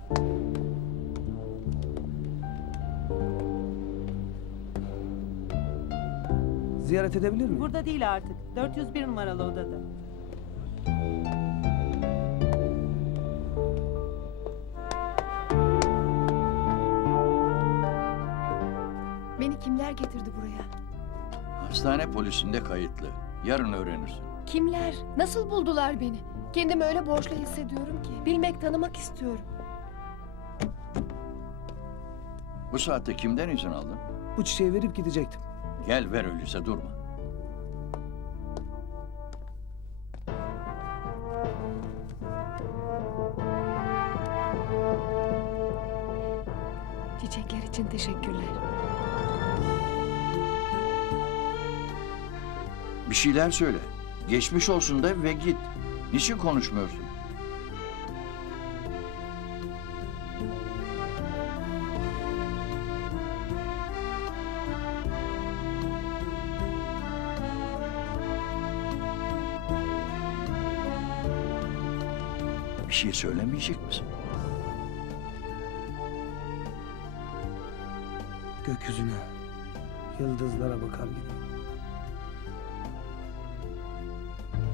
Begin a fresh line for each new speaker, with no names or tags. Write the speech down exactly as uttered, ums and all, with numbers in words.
Ziyaret edebilir miyim?
Burada değil artık. dört yüz bir numaralı odada.
Beni kimler getirdi buraya?
Hastane polisinde kayıtlı. Yarın öğrenirsin.
Kimler? Nasıl buldular beni? Kendimi öyle borçlu hissediyorum ki. Bilmek, tanımak istiyorum.
Bu saatte kimden izin aldın?
Bu çiçeği verip gidecektim.
Gel ver öyleyse durma.
Çiçekler için teşekkürler.
Bir şeyler söyle. Geçmiş olsun de ve git. Niçin konuşmuyorsun? Bir şey söylemeyecek misin?
Gökyüzüne, yıldızlara bakar gibi.